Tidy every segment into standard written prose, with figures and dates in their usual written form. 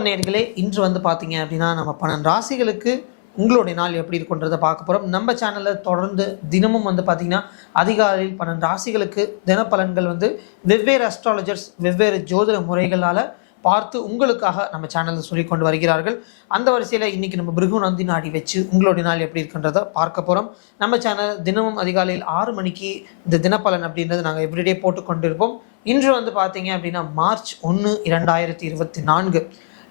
வணக்கம் நேயர்களே. இன்று வந்து பார்த்தீங்க அப்படின்னா, நம்ம 12 ராசிகளுக்கு உங்களுடைய நாள் எப்படி இருக்குன்றத பார்க்க போறோம். நம்ம சேனல்ல தொடர்ந்து தினமும் வந்து பார்த்தீங்கன்னா, அதிகாலையில் 12 ராசிகளுக்கு தினப்பலன்கள் வந்து வெவ்வேறு அஸ்ட்ராலஜர்ஸ், வெவ்வேறு ஜோதிட முறைகளால பார்த்து உங்களுக்காக நம்ம சேனல்ல சொல்லிக் கொண்டு வருகிறார்கள். அந்த வரிசையில இன்னைக்கு நம்ம பிருகு நந்தி நாடி வச்சு உங்களுடைய நாள் எப்படி இருக்குன்றத பார்க்க போறோம். நம்ம சேனல் தினமும் அதிகாலையில் 6 மணிக்கு இந்த தினப்பலன் அப்படின்றது நாங்கள் எவ்ரிடே போட்டு கொண்டிருப்போம். இன்று வந்து பார்த்தீங்க அப்படின்னா மார்ச் 1, 2024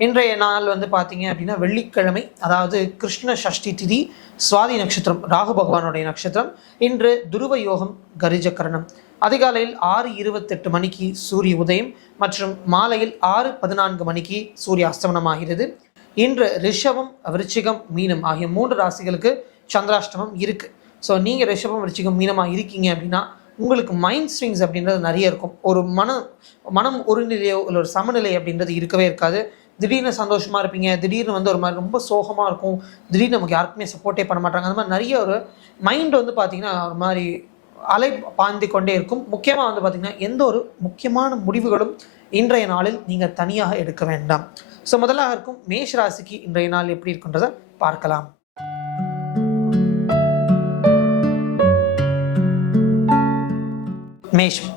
இன்றைய நாள் வந்து பார்த்தீங்க அப்படின்னா வெள்ளிக்கிழமை, அதாவது கிருஷ்ண சஷ்டி திதி, சுவாதி நட்சத்திரம், ராகு பகவானுடைய நட்சத்திரம். இன்று துருவ யோகம், கரிஜகரணம். அதிகாலையில் 6:28 மணிக்கு சூரிய உதயம் மற்றும் மாலையில் 6:14 மணிக்கு சூரிய அஸ்தமனமாகிறது. இன்று ரிஷபம், விருச்சிகம், மீனம் ஆகிய 3 ராசிகளுக்கு சந்திராஷ்டமம் இருக்கு. ஸோ நீங்கள் ரிஷபம், விருச்சிகம், மீனமாக இருக்கீங்க அப்படின்னா உங்களுக்கு மைண்ட் ஸ்விங்ஸ் அப்படின்றது நிறைய இருக்கும். ஒரு மனம் ஒரு நிலையோ இல்லை ஒரு சமநிலை அப்படின்றது இருக்கவே இருக்காது. திடீர்னு சந்தோஷமாக இருப்பீங்க, திடீர்னு வந்து ஒரு மாதிரி ரொம்ப சோகமாக இருக்கும், திடீர்னு நமக்கு யாருக்குமே சப்போர்ட்டே பண்ண மாட்டாங்க. அந்த மாதிரி நிறைய ஒரு மைண்ட் வந்து பார்த்திங்கன்னா ஒரு மாதிரி அலை பாய்ந்து கொண்டே இருக்கும். முக்கியமாக வந்து பார்த்திங்கன்னா எந்த ஒரு முக்கியமான முடிவுகளும் இன்றைய நாளில் நீங்கள் தனியாக எடுக்க வேண்டாம். ஸோ முதலாக இருக்கும் மேஷ ராசிக்கு இன்றைய நாள் எப்படி இருக்குன்றதை பார்க்கலாம்.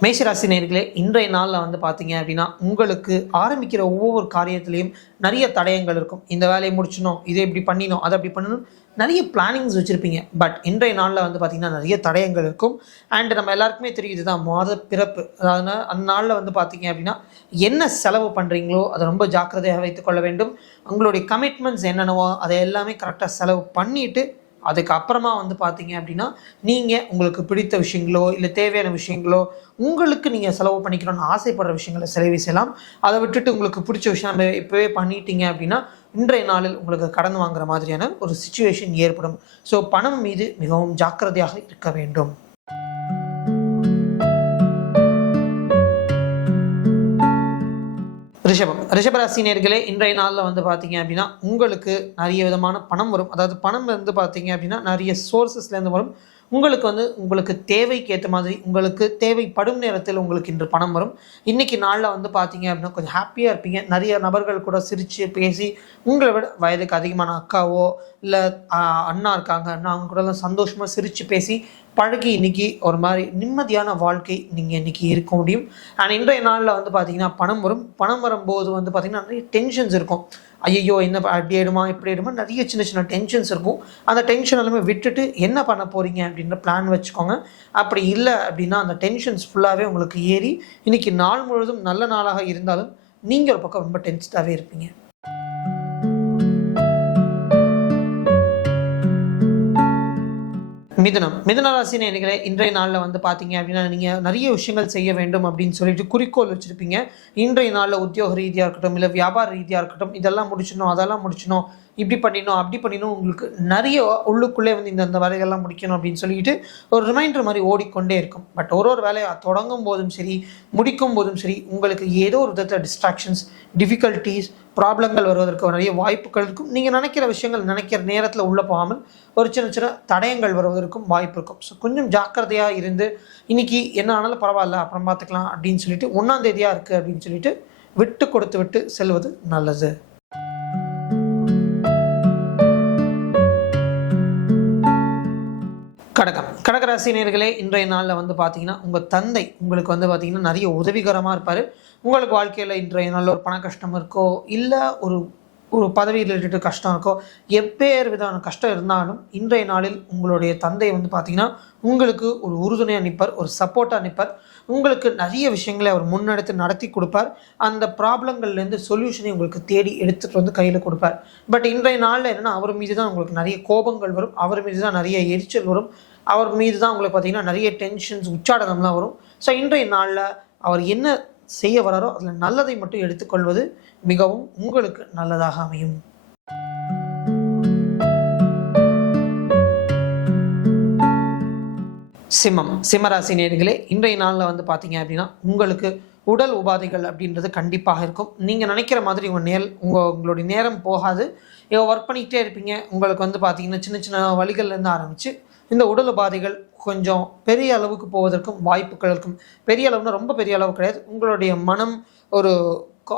மேஷ ராசி நேயர்களே, இன்றைய நாளில் வந்து பார்த்தீங்க அப்படின்னா உங்களுக்கு ஆரம்பிக்கிற ஒவ்வொரு காரியத்திலையும் நிறைய தடயங்கள் இருக்கும். இந்த வேலையை முடிச்சணும், இதை இப்படி பண்ணினோம், அதை அப்படி பண்ணணும், நிறைய பிளானிங்ஸ் வச்சுருப்பீங்க. பட் இன்றைய நாளில் வந்து பார்த்திங்கன்னா நிறைய தடயங்கள் இருக்கும். அண்ட் நம்ம எல்லாருக்குமே தெரியும் இதுதான் மாத பிறப்பு. அதாவது அந்த நாளில் வந்து பார்த்தீங்க அப்படின்னா என்ன செலவு பண்ணுறீங்களோ அதை ரொம்ப ஜாக்கிரதையாக வைத்துக்கொள்ள வேண்டும். உங்களுடைய கமிட்மெண்ட்ஸ் என்னென்னவோ அதை எல்லாமே கரெக்டாக செலவு பண்ணிவிட்டு அதுக்கப்புறமா வந்து பார்த்தீங்க அப்படின்னா நீங்கள் உங்களுக்கு பிடித்த விஷயங்களோ இல்லை தேவையான விஷயங்களோ உங்களுக்கு நீங்கள் செலவு பண்ணிக்கணும்னு ஆசைப்படுற விஷயங்களை செலவு செய்யலாம். அதை விட்டுட்டு உங்களுக்கு பிடிச்ச விஷயம் நம்ம இப்போவே பண்ணிட்டீங்க அப்படின்னா இன்றைய நாளில் உங்களுக்கு கடன் வாங்குற மாதிரியான ஒரு சிச்சுவேஷன் ஏற்படும். ஸோ பணம் மீது மிகவும் ஜாக்கிரதையாக இருக்க வேண்டும். ரிஷபராசினியர்களே, இன்றைய நாளில் வந்து பார்த்தீங்க அப்படின்னா உங்களுக்கு நிறைய விதமான பணம் வரும். அதாவது பணம் வந்து பார்த்தீங்க அப்படின்னா நிறைய சோர்சஸ்லேருந்து வரும். உங்களுக்கு தேவைக்கு ஏற்ற மாதிரி உங்களுக்கு தேவைப்படும் நேரத்தில் உங்களுக்கு இன்று பணம் வரும். இன்றைக்கி நாளில் வந்து பார்த்தீங்க அப்படின்னா கொஞ்சம் ஹாப்பியாக இருப்பீங்க. நிறைய நபர்கள் கூட சிரித்து பேசி உங்களை விட வயதுக்கு அதிகமான அக்காவோ இல்லை அண்ணா இருக்காங்க, அவங்க கூடலாம் சந்தோஷமாக சிரித்து பேசி பழகி இன்றைக்கி ஒரு மாதிரி நிம்மதியான வாழ்க்கை நீங்கள் இன்றைக்கி இருக்க முடியும். அண்ட் இன்றைய நாளில் வந்து பார்த்திங்கன்னா பணம் வரும்போது வந்து பார்த்திங்கன்னா நிறைய டென்ஷன்ஸ் இருக்கும். ஐயோ என்ன அப்படி ஆயிடுமா இப்படி ஆயிடுமா, நிறைய சின்ன சின்ன டென்ஷன்ஸ் இருக்கும். அந்த டென்ஷன் எல்லாமே விட்டுட்டு என்ன பண்ண போகிறீங்க அப்படின்ற பிளான் வச்சுக்கோங்க. அப்படி இல்லை அப்படின்னா அந்த டென்ஷன்ஸ் ஃபுல்லாகவே உங்களுக்கு ஏறி இன்றைக்கி நாள் முழுவதும் நல்ல நாளாக இருந்தாலும் நீங்கள் ஒரு பக்கம் ரொம்ப டென்ஸ்டாகவே இருப்பீங்க. மிதுன ராசி நேயர்களே, இன்றைய நாளில் வந்து பார்த்தீங்க அப்படின்னா நீங்கள் நிறைய விஷயங்கள் செய்ய வேண்டும் அப்படின்னு சொல்லிட்டு குறிக்கோள் வச்சுருப்பீங்க. இன்றைய நாளில் உத்தியோக ரீதியாக இருக்கட்டும் இல்லை வியாபார ரீதியாக இருக்கட்டும், இதெல்லாம் முடிச்சணும், அதெல்லாம் முடிச்சணும், இப்படி பண்ணிடணும், அப்படி பண்ணிடணும், உங்களுக்கு நிறைய உள்ளுக்குள்ளே வந்து இந்த வேலைகள்லாம் முடிக்கணும் அப்படின்னு சொல்லிட்டு ஒரு ரிமைண்டர் மாதிரி ஓடிக்கொண்டே இருக்கும். பட் ஒரு வேலையை தொடங்கும் போதும் சரி முடிக்கும் போதும் சரி உங்களுக்கு ஏதோ ஒரு விதத்தில் டிஸ்ட்ராக்ஷன்ஸ், டிஃபிகல்ட்டிஸ், ப்ராப்ளங்கள் வருவதற்கு நிறைய வாய்ப்புகள் இருக்கும். நீங்கள் நினைக்கிற விஷயங்கள் நினைக்கிற நேரத்தில் உள்ளே போகாமல் ஒரு சின்ன சின்ன தடயங்கள் வருவதற்கும் வாய்ப்பு இருக்கும். ஸோ கொஞ்சம் ஜாக்கிரதையாக இருந்து இன்றைக்கி என்ன ஆனாலும் பரவாயில்ல அப்புறம் பார்த்துக்கலாம் அப்படின்னு சொல்லிட்டு 1ஆம் தேதியாக இருக்குது அப்படின்னு சொல்லிட்டு விட்டு கொடுத்து விட்டு செல்வது நல்லது. கடகராசினியர்களே, இன்றைய நாளில் வந்து பார்த்தீங்கன்னா உங்கள் தந்தை உங்களுக்கு வந்து பார்த்தீங்கன்னா நிறைய உதவிகரமாக இருப்பார். உங்களுக்கு வாழ்க்கையில் இன்றைய நாளில் ஒரு பண கஷ்டம் இருக்கோ இல்லை ஒரு பதவி ரிலேட்டட் கஷ்டம் இருக்கோ, எப்பேர் விதமான கஷ்டம் இருந்தாலும் இன்றைய நாளில் உங்களுடைய தந்தை வந்து பார்த்திங்கன்னா உங்களுக்கு ஒரு உறுதுணையாக நிற்பார், ஒரு சப்போர்ட்டாக நிற்பார். உங்களுக்கு நிறைய விஷயங்களை அவர் முன்னெடுத்து நடத்தி கொடுப்பார். அந்த ப்ராப்ளங்கள்லேருந்து சொல்யூஷனை உங்களுக்கு தேடி எடுத்துகிட்டு வந்து கையில் கொடுப்பார். பட் இன்றைய நாளில் என்னென்னா அவர் மீது தான் உங்களுக்கு நிறைய கோபங்கள் வரும், அவர் மீது தான் நிறைய எரிச்சல் வரும், அவர் மீது தான் உங்களுக்கு பார்த்திங்கன்னா நிறைய டென்ஷன்ஸ், உச்சாடனம்லாம் வரும். ஸோ இன்றைய நாளில் அவர் என்ன செய்ய வராரோ அதில் நல்லதை மட்டும் எடுத்துக்கொள்வது மிகவும் உங்களுக்கு நல்லதாக அமையும். சிம்மராசி நேயர்களே, இன்றைய நாளில் வந்து பார்த்தீங்க அப்படின்னா உங்களுக்கு உடல் உபாதைகள் அப்படின்றது கண்டிப்பாக இருக்கும். நீங்கள் நினைக்கிற மாதிரி உங்களுடைய நேரம் போகாது. ஒர்க் பண்ணிக்கிட்டே இருப்பீங்க. உங்களுக்கு வந்து பார்த்தீங்கன்னா சின்ன சின்ன வலிகள்லேருந்து ஆரம்பித்து இந்த உடல் உபாதைகள் கொஞ்சம் பெரிய அளவுக்கு போவதற்கும் வாய்ப்புகள் இருக்கும். பெரிய அளவுனா ரொம்ப பெரிய அளவு கிடையாது. உங்களுடைய மனம் ஒரு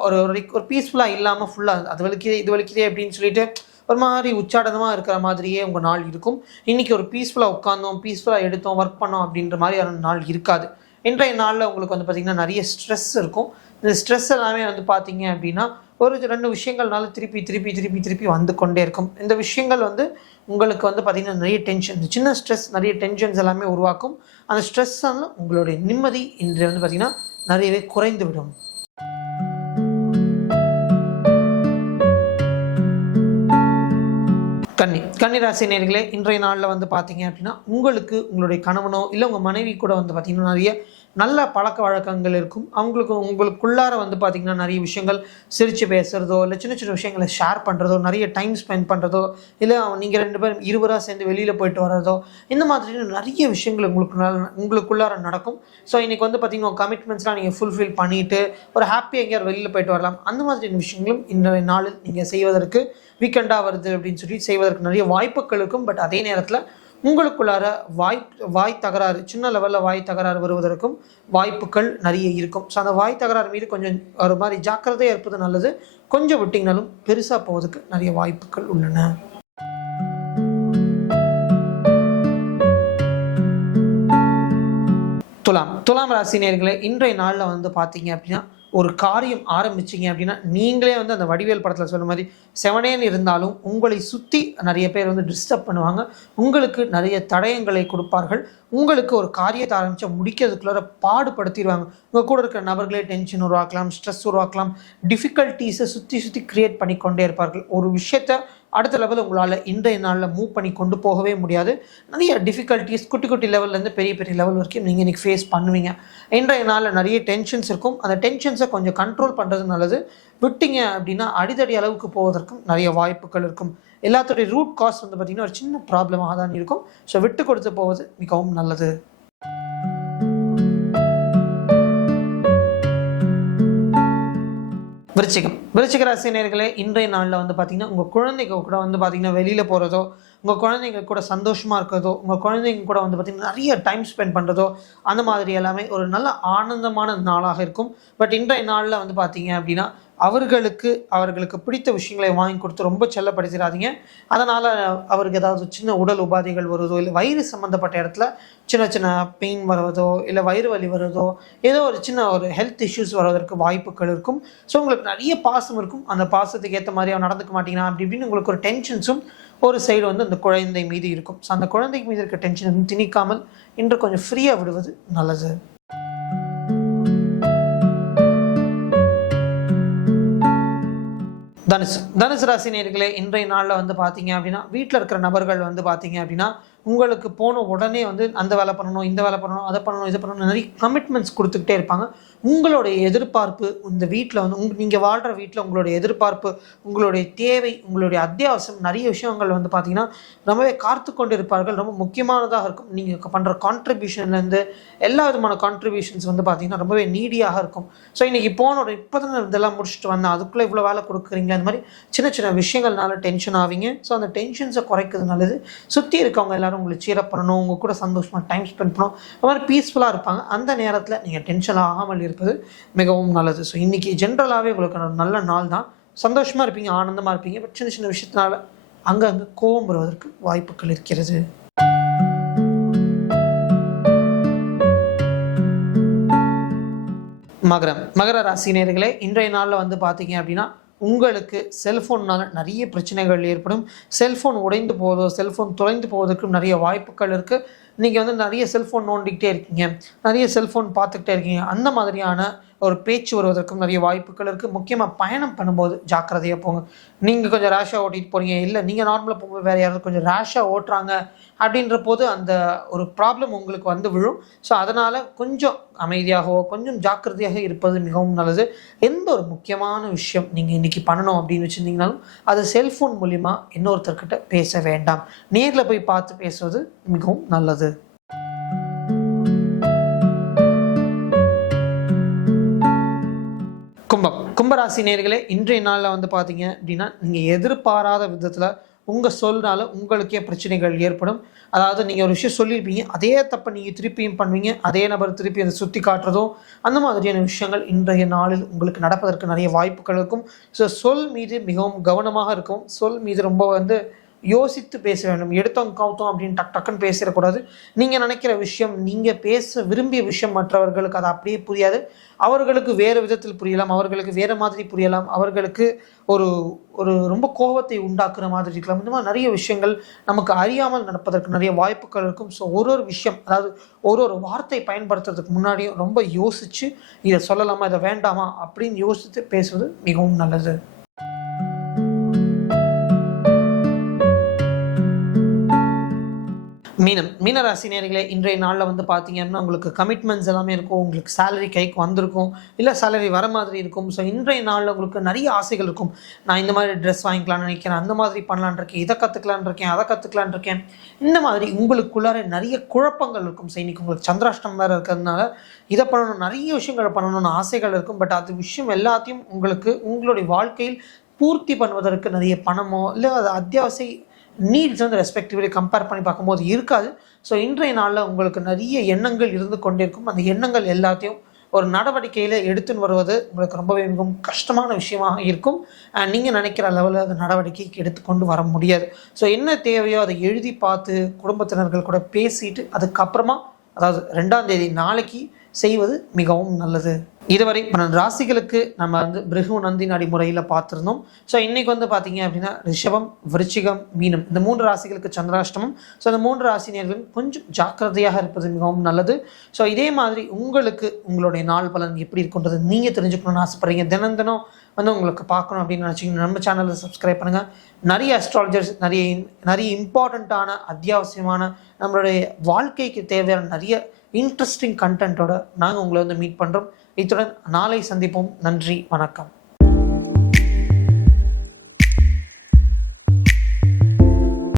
ஒரு ஒரு பீஸ்ஃபுல்லாக இல்லாமல் ஃபுல்லாக அது வலிக்குதே இது வலிக்குதே அப்படின்னு சொல்லிட்டு ஒரு மாதிரி உச்சாடனமாக இருக்கிற மாதிரியே உங்கள் நாள் இருக்கும். இன்றைக்கி ஒரு பீஸ்ஃபுல்லாக உட்காந்தோம், பீஸ்ஃபுல்லாக எடுத்தோம், ஒர்க் பண்ணோம் அப்படின்ற மாதிரியான நாள் இருக்காது. இன்றைய நாளில் உங்களுக்கு வந்து பார்த்திங்கன்னா நிறைய ஸ்ட்ரெஸ் இருக்கும். இந்த ஸ்ட்ரெஸ் எல்லாமே வந்து பார்த்தீங்க அப்படின்னா ஒரு 2 விஷயங்கள்னால திருப்பி திருப்பி திருப்பி திருப்பி வந்து கொண்டே இருக்கும். இந்த விஷயங்கள் வந்து உங்களுக்கு வந்து பார்த்திங்கன்னா நிறைய டென்ஷன், சின்ன ஸ்ட்ரெஸ் நிறைய டென்ஷன்ஸ் எல்லாமே உருவாக்கும். அந்த ஸ்ட்ரெஸ்ஸால் உங்களுடைய நிம்மதி இன்று வந்து பார்த்திங்கன்னா நிறையவே குறைந்து விடும். கன்னி ராசி நேயர்களே, இன்றைய நாளில் வந்து பார்த்தீங்க அப்படின்னா உங்களுக்கு உங்களுடைய கணவனோ இல்லை உங்கள் மனைவி கூட வந்து பார்த்திங்கன்னா நிறைய நல்ல பழக்க வழக்கங்கள் இருக்கும். உங்களுக்குள்ளார வந்து பார்த்திங்கன்னா நிறைய விஷயங்கள் சிரித்து பேசுகிறதோ இல்லை சின்ன சின்ன விஷயங்களை ஷேர் பண்ணுறதோ, நிறைய டைம் ஸ்பெண்ட் பண்ணுறதோ, இல்லை நீங்கள் 2 பேரும் இருவராக சேர்ந்து வெளியில் போயிட்டு வர்றதோ, இந்த மாதிரி நிறைய விஷயங்கள் உங்களுக்குள்ளார நடக்கும். ஸோ இன்றைக்கி வந்து பார்த்திங்கன்னா உங்கள் கமிட்மெண்ட்ஸ்லாம் நீங்கள் ஃபுல்ஃபில் பண்ணிவிட்டு ஒரு ஹாப்பியாக எங்கேயாவது வெளியில் போயிட்டு வரலாம். அந்த மாதிரியான விஷயங்களும் இன்றைய நாளில் நீங்கள் செய்வதற்கு வீக்கெண்டாக வருது அப்படின்னு சொல்லி செய்வதற்கு நிறைய வாய்ப்புகள் இருக்கும். பட் அதே நேரத்தில் உங்களுக்குள்ளார வாய் தகராறு, சின்ன லெவலில் வாய் தகராறு வருவதற்கும் வாய்ப்புகள் நிறைய இருக்கும். ஸோ அந்த வாய் தகராறு மீது கொஞ்சம் ஒரு மாதிரி ஜாக்கிரதையாக இருப்பது நல்லது. கொஞ்சம் விட்டிங்கனாலும் பெருசாக போவதற்கு நிறைய வாய்ப்புகள் உள்ளன. துலாம் ராசி நேயர்களே, இன்றைய நாளில் வந்து பார்த்தீங்க அப்படின்னா ஒரு காரியம் ஆரம்பிச்சிங்க அப்படின்னா நீங்களே வந்து அந்த வடிவேல் படத்தில் சொல்ல மாதிரி செவனேன்னு இருந்தாலும் உங்களை சுற்றி நிறைய பேர் வந்து டிஸ்டர்ப் பண்ணுவாங்க. உங்களுக்கு நிறைய தடயங்களை கொடுப்பார்கள். உங்களுக்கு ஒரு காரியத்தை ஆரம்பித்தா முடிக்கிறதுக்குள்ளார பாடுபடுத்திடுவாங்க. உங்கள் கூட இருக்கிற நபர்களே டென்ஷன் உருவாக்கலாம், ஸ்ட்ரெஸ் உருவாக்கலாம், டிஃபிகல்ட்டிஸை சுற்றி கிரியேட் பண்ணி கொண்டே இருப்பார்கள். ஒரு விஷயத்தை அடுத்த லெவலில் உங்களால் இன்றைய நாளில் மூவ் பண்ணி கொண்டு போகவே முடியாது. நிறைய டிஃபிகல்ட்டிஸ் குட்டி லெவல்லேருந்து பெரிய லெவல் வரைக்கும் நீங்கள் இன்றைக்கி ஃபேஸ் பண்ணுவீங்க. இன்றைய நாளில் நிறைய டென்ஷன்ஸ் இருக்கும். அந்த டென்ஷன்ஸை கொஞ்சம் கண்ட்ரோல் பண்ணுறது நல்லது. விட்டீங்க அப்படின்னா அடிதடி அளவுக்கு போவதற்கும் நிறைய வாய்ப்புகள் இருக்கும். எல்லாத்துடைய ரூட் காஸ் வந்து பார்த்திங்கன்னா ஒரு சின்ன ப்ராப்ளமாக தான் இருக்கும். ஸோ விட்டு கொடுத்து போவது மிகவும் நல்லது. விருச்சிக ராசி நேயர்களே, இன்றைய நாளில் வந்து பார்த்திங்கன்னா உங்கள் குழந்தைங்க கூட வந்து பார்த்திங்கன்னா வெளியில் போகிறதோ, உங்கள் குழந்தைங்க கூட சந்தோஷமாக இருக்கிறதோ, உங்கள் குழந்தைங்க கூட வந்து பார்த்திங்கன்னா நிறைய டைம் ஸ்பெண்ட் பண்ணுறதோ, அந்த மாதிரி எல்லாமே ஒரு நல்ல ஆனந்தமான நாளாக இருக்கும். பட் இன்றைய நாளில் வந்து பார்த்திங்க அப்படின்னா அவர்களுக்கு பிடித்த விஷயங்களை வாங்கி கொடுத்து ரொம்ப செல்லப்படுத்திடாதீங்க. அதனால் அவருக்கு ஏதாவது சின்ன உடல் உபாதைகள் வருவதோ, இல்லை வயிறு சம்மந்தப்பட்ட இடத்துல சின்ன பெயின் வருவதோ, இல்லை வயிறு வலி வருவதோ, ஏதோ ஒரு சின்ன ஒரு ஹெல்த் இஷ்யூஸ் வருவதற்கு வாய்ப்புகள் இருக்கும். ஸோ உங்களுக்கு நிறைய பாசம் இருக்கும். அந்த பாசத்துக்கு ஏற்ற மாதிரி அவன் நடந்துக்க மாட்டேங்கிறான் அப்படி இப்படின்னு உங்களுக்கு ஒரு டென்ஷன்ஸும் ஒரு சைடு வந்து அந்த குழந்தை மீது இருக்கும். ஸோ அந்த குழந்தைக்கு மீது இருக்க டென்ஷன் திணிக்காமல் இன்று கொஞ்சம் ஃப்ரீயாக விடுவது நல்லது. தனுசு ராசி நேயர்களே, இன்றைய நாளில் வந்து பார்த்தீங்க அப்படின்னா வீட்டில் இருக்கிற நபர்கள் வந்து பார்த்தீங்க அப்படின்னா உங்களுக்கு போன உடனே வந்து அந்த வேலை பண்ணணும், இந்த வேலை பண்ணணும், அதை பண்ணணும், இதை பண்ணணும், நிறைய கமிட்மெண்ட்ஸ் கொடுத்துக்கிட்டே இருப்பாங்க. உங்களுடைய எதிர்பார்ப்பு இந்த வீட்டில் வந்து நீங்கள் வாழ்கிற வீட்டில் உங்களுடைய எதிர்பார்ப்பு, உங்களுடைய தேவை, உங்களுடைய அத்தியாவசியம் நிறைய விஷயங்கள் வந்து பார்த்திங்கன்னா ரொம்பவே காத்து கொண்டு இருப்பார்கள். ரொம்ப முக்கியமானதாக இருக்கும். நீங்கள் பண்ணுற கான்ட்ரிபியூஷன்லேருந்து எல்லா விதமான கான்ட்ரிபியூஷன்ஸ் வந்து பார்த்திங்கன்னா ரொம்பவே நீடியாக இருக்கும். ஸோ இன்றைக்கி போன இப்போ தான் இதெல்லாம் முடிச்சுட்டு வந்தேன், அதுக்குள்ளே இவ்வளோ வேலை கொடுக்குறீங்களா, அந்த மாதிரி சின்ன விஷயங்கள்னால டென்ஷன் ஆவீங்க. ஸோ அந்த டென்ஷன்ஸை குறைக்கிறது நல்லது. சுற்றி இருக்கவங்க எல்லாரும் உங்களை சீரப் பண்ணணும், உங்கள் கூட சந்தோஷமாக டைம் ஸ்பெண்ட் பண்ணணும், அந்த மாதிரி பீஸ்ஃபுல்லாக இருப்பாங்க. அந்த நேரத்தில் நீங்கள் டென்ஷன் ஆகாமல் இருப்பது மிகவும் நல்லது. ஸோ இன்றைக்கி ஜென்ரலாகவே உங்களுக்கு நல்ல நாள் தான். சந்தோஷமாக இருப்பீங்க, ஆனந்தமாக இருப்பீங்க. பட் சின்ன விஷயத்தினால அங்கங்கே கோபம் வருவதற்கு வாய்ப்புகள் இருக்கிறது. மகர ராசி நேயர்களே, இன்றைய நாளில் வந்து பார்த்தீங்க அப்படின்னா உங்களுக்கு செல்ஃபோன்னால் நிறைய பிரச்சனைகள் ஏற்படும். செல்ஃபோன் உடைந்து போவதோ, செல்ஃபோன் தொலைந்து போவதற்கும் நிறைய வாய்ப்புகள் இருக்குது. நீங்கள் வந்து நிறைய செல்ஃபோன் நோண்டிக்கிட்டே இருக்கீங்க, நிறைய செல்ஃபோன் பார்த்துக்கிட்டே இருக்கீங்க, அந்த மாதிரியான ஒரு பேச்சு வருவதற்கும் நிறைய வாய்ப்புகள் இருக்குது. முக்கியமாக பயணம் பண்ணும்போது ஜாக்கிரதையாக போங்க. நீங்கள் கொஞ்சம் ரேஷாக ஓட்டிகிட்டு போகிறீங்க, இல்லை நீங்கள் நார்மலாக போகும்போது வேறு யாராவது கொஞ்சம் ரேஷாக ஓட்டுறாங்க அப்படின்ற போது அந்த ஒரு ப்ராப்ளம் உங்களுக்கு வந்து விழும். ஸோ அதனால் கொஞ்சம் அமைதியாகவோ கொஞ்சம் ஜாக்கிரதையாக இருப்பது மிகவும் நல்லது. எந்த ஒரு முக்கியமான விஷயம் நீங்கள் இன்றைக்கி பண்ணணும் அப்படின்னு வச்சுருந்தீங்கனாலும் அது செல்ஃபோன் மூலிமா இன்னொருத்தர்கிட்ட பேச வேண்டாம். நேரில் போய் பார்த்து பேசுவது மிகவும் நல்லது. கும்பராசி நேயர்களே, இன்றைய நாளில் வந்து பார்த்தீங்க அப்படின்னா நீங்கள் எதிர்பாராத விதத்தில் உங்கள் சொல்னால உங்களுக்கே பிரச்சனைகள் ஏற்படும். அதாவது நீங்கள் ஒரு விஷயம் சொல்லியிருப்பீங்க, அதே தப்பை நீங்கள் திருப்பியும் பண்ணுவீங்க, அதே நபர் திருப்பி அதை சுற்றி காட்டுறதும் அந்த மாதிரியான விஷயங்கள் இன்றைய நாளில் உங்களுக்கு நடப்பதற்கு நிறைய வாய்ப்புகள் இருக்கும். ஸோ சொல் மீது மிகவும் கவனமாக இருக்கும். சொல் மீது ரொம்ப யோசித்து பேச வேண்டும். எடுத்தோம் கவுத்தோம் அப்படின்னு டக்குன்னு பேசிடக்கூடாது. நீங்கள் நினைக்கிற விஷயம், நீங்கள் பேச விரும்பிய விஷயம் மற்றவர்களுக்கு அது அப்படியே புரியாது. அவர்களுக்கு வேறு விதத்தில் புரியலாம், அவர்களுக்கு வேறு மாதிரி புரியலாம், அவர்களுக்கு ஒரு ஒரு ரொம்ப கோபத்தை உண்டாக்குற மாதிரி இருக்கலாம். இந்த மாதிரி நிறைய விஷயங்கள் நமக்கு அறியாமல் நடப்பதற்கு நிறைய வாய்ப்புகள் இருக்கும். ஸோ ஒரு விஷயம், அதாவது ஒரு வார்த்தை பயன்படுத்துறதுக்கு முன்னாடியும் ரொம்ப யோசித்து இதை சொல்லலாமா இதை வேண்டாமா அப்படின்னு யோசித்து பேசுவது மிகவும் நல்லது. மீனராசி நேயர்களே, இன்றைய நாளில் பார்த்தீங்க அப்படின்னா உங்களுக்கு கமிட்மெண்ட்ஸ் எல்லாமே இருக்கும். உங்களுக்கு சேலரி கைக்கு வந்திருக்கும், இல்லை சேலரி வர மாதிரி இருக்கும். ஸோ இன்றைய நாளில் உங்களுக்கு நிறைய ஆசைகள் இருக்கும். நான் இந்த மாதிரி ட்ரெஸ் வாங்கிக்கலான்னு நினைக்கிறேன், அந்த மாதிரி பண்ணலான் இருக்கேன், இதை கற்றுக்கலான் இருக்கேன், அதை கற்றுக்கலான் இருக்கேன். இந்த மாதிரி உங்களுக்குள்ளார நிறைய குழப்பங்கள் இருக்கும். ஸோ இன்றைக்கி உங்களுக்கு சந்திராஷ்டம் வேறு இருக்கிறதுனால இதை பண்ணணும், நிறைய விஷயங்களை பண்ணணும்னு ஆசைகள் இருக்கும். பட் அது விஷயம் எல்லாத்தையும் உங்களுடைய வாழ்க்கையில் பூர்த்தி பண்ணுவதற்கு நிறைய பணமோ இல்லை அது அத்தியாவசிய நீட்ஸ் ரெஸ்பெக்டிவ்லி கம்பேர் பண்ணி பார்க்கும்போது இருக்காது. ஸோ இன்றைய நாளில் உங்களுக்கு நிறைய எண்ணங்கள் இருந்து கொண்டிருக்கும். அந்த எண்ணங்கள் எல்லாத்தையும் ஒரு நடவடிக்கையில் எடுத்துன்னு வருவது உங்களுக்கு ரொம்பவே மிகவும் கஷ்டமான விஷயமாக இருக்கும். நீங்கள் நினைக்கிற லெவலில் அந்த நடவடிக்கைக்கு எடுத்துக்கொண்டு வர முடியாது. ஸோ என்ன தேவையோ அதை எழுதி பார்த்து குடும்பத்தினர்கள் கூட பேசிட்டு அதுக்கப்புறமா, அதாவது 2ஆம் தேதி நாளைக்கு செய்வது மிகவும் நல்லது. இதுவரை 12 ராசிகளுக்கு நம்ம பிருகு நந்தி நாடி முறையில் பார்த்துருந்தோம். ஸோ இன்றைக்கி பார்த்தீங்க அப்படின்னா ரிஷபம், விருச்சிகம், மீனம் இந்த 3 ராசிகளுக்கு சந்திராஷ்டமம். ஸோ அந்த 3 ராசினியர்களும் கொஞ்சம் ஜாக்கிரதையாக இருப்பது மிகவும் நல்லது. ஸோ இதே மாதிரி உங்களுக்கு உங்களுடைய நாள் பலன் எப்படி இருக்குன்றது நீங்கள் தெரிஞ்சுக்கணும்னு ஆசைப்படுறீங்க, தினம் உங்களுக்கு பார்க்கணும் அப்படின்னு நினச்சிங்கன்னா நம்ம சேனலை சப்ஸ்கிரைப் பண்ணுங்கள். நிறைய அஸ்ட்ராலஜர்ஸ், நிறைய இம்பார்ட்டண்ட்டான அத்தியாவசியமான நம்மளுடைய வாழ்க்கைக்கு தேவையான நிறைய இன்ட்ரெஸ்டிங் கண்டென்ட்டோட நாங்கள் உங்களை மீட் பண்ணுறோம். இத்துடன் நாளை சந்திப்போம். நன்றி, வணக்கம்.